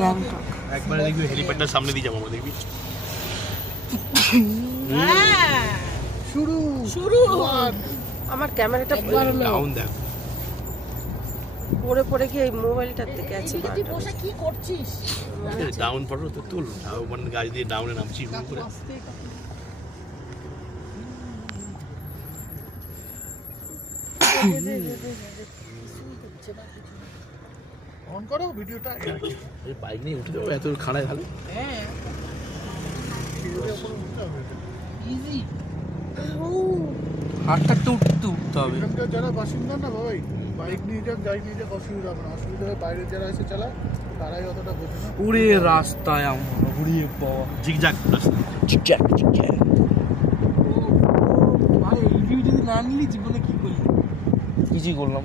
গ্যাংটক একবার দেখবি হেলিপ্যাডটার সামনে দিয়ে যাবো আমরা, দেখবি শুরু আমার ক্যামেরাটা ডাউন দেখ পড়ে পড়ে গিয়ে মোবাইলটার দিকে আছে। কি করছিস? ডাউন ফটো তো তুল, ওখানে গাড়ি দিয়ে ডাউনে নামছি উপরে। অন করো ভিডিওটা। এই বাইক নিয়ে উঠে যাবো এত খাড়ায় ভালো। হ্যাঁ ইজি। হাটটা তো উঠতে হবে। এখানকার যারা বাসিন্দা না ভাই, বাইক নিয়ে যাক গাড়ি নিয়ে যাক অসুবিধা হবে না। অসুবিধা হয় বাইরে যারা এসে চালায় তারাই অতটা বোঝে না। উড়ে রাস্তায় আমরা উড়িয়ে পাওয়া জিগজাগ চিকচাক চিকচাক। ভাই এই ভিউ যদি না নিলি জীবনে কি করলি? কিছুই করলাম।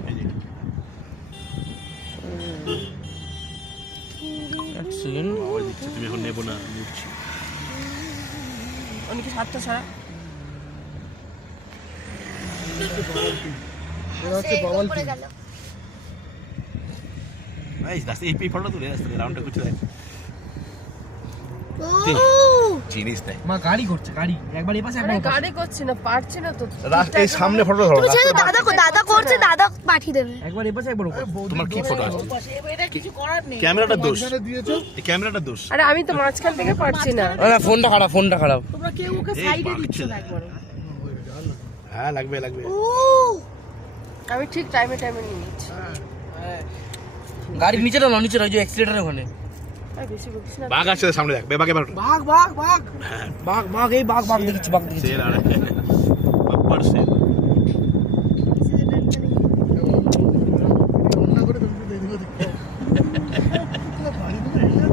এক সেকেন্ড। আওয়াজ দিচ্ছে, তুমি এখন নেবো না, উঠছি। অনেকে সাতটা ছাড়া এরা হচ্ছে বাওয়াল টিম। এই রাস্তা এই ফটোটা তুলে রাস্তা রাউন্ডটা করছে দেখ। জিনিস দেখ মা গাড়ি করছে, গাড়ি একবার এই পাশে আরে একবার গাড়ি করছি না, পারছি না তো। রাস্তা এই সামনে ফটো ধরো। দাদা করছে, দাদা পাঠিয়ে দেবে। একবার এই পাশে একবার ওপাশে। তোমার কি ফটো আসছে? এটা কিছু করার নেই। ক্যামেরাটা দোষ, মাঝখানে দিয়েছো এই ক্যামেরাটা দোষ। আরে আমি তো মাঝখান থেকে পারছি না। না ফোনটা খারাপ, ফোনটা খারাপ। তোমরা কেউ ওকে এই সাইডে বাচ্চা দিচ্ছ না দেখ। একবার। হ্যাঁ লাগবে লাগবে। আমি ঠিক টাইমে নিয়ে নিচ্ছি। গাড়ির নিচে না, নিচে ওই যে অ্যাক্সিলেটর ওখানে। আর বেশি বকিস না। বাঘ আসছে সামনে দেখ, বেবাকে বার। বাঘ বাঘ বাঘ বাঘ বাঘ, এই বাঘ বাঘ দেখছি, বাঘ দেখছি। সেল আর বাপ্পার সেল। রান্না করে তুমি দেখো দেখো। বাড়ি থেকে এসে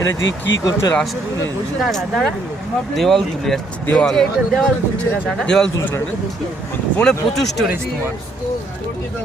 এটা তুই কি করছো? রাস্তা দাঁড়া দেওয়াল তুলে যাচ্ছে, দেওয়াল এটা দেওয়াল তুলছে না, দাঁড়া। দেওয়াল তুলছো না? ফোনে প্রচুর স্টোরেজ তোমার।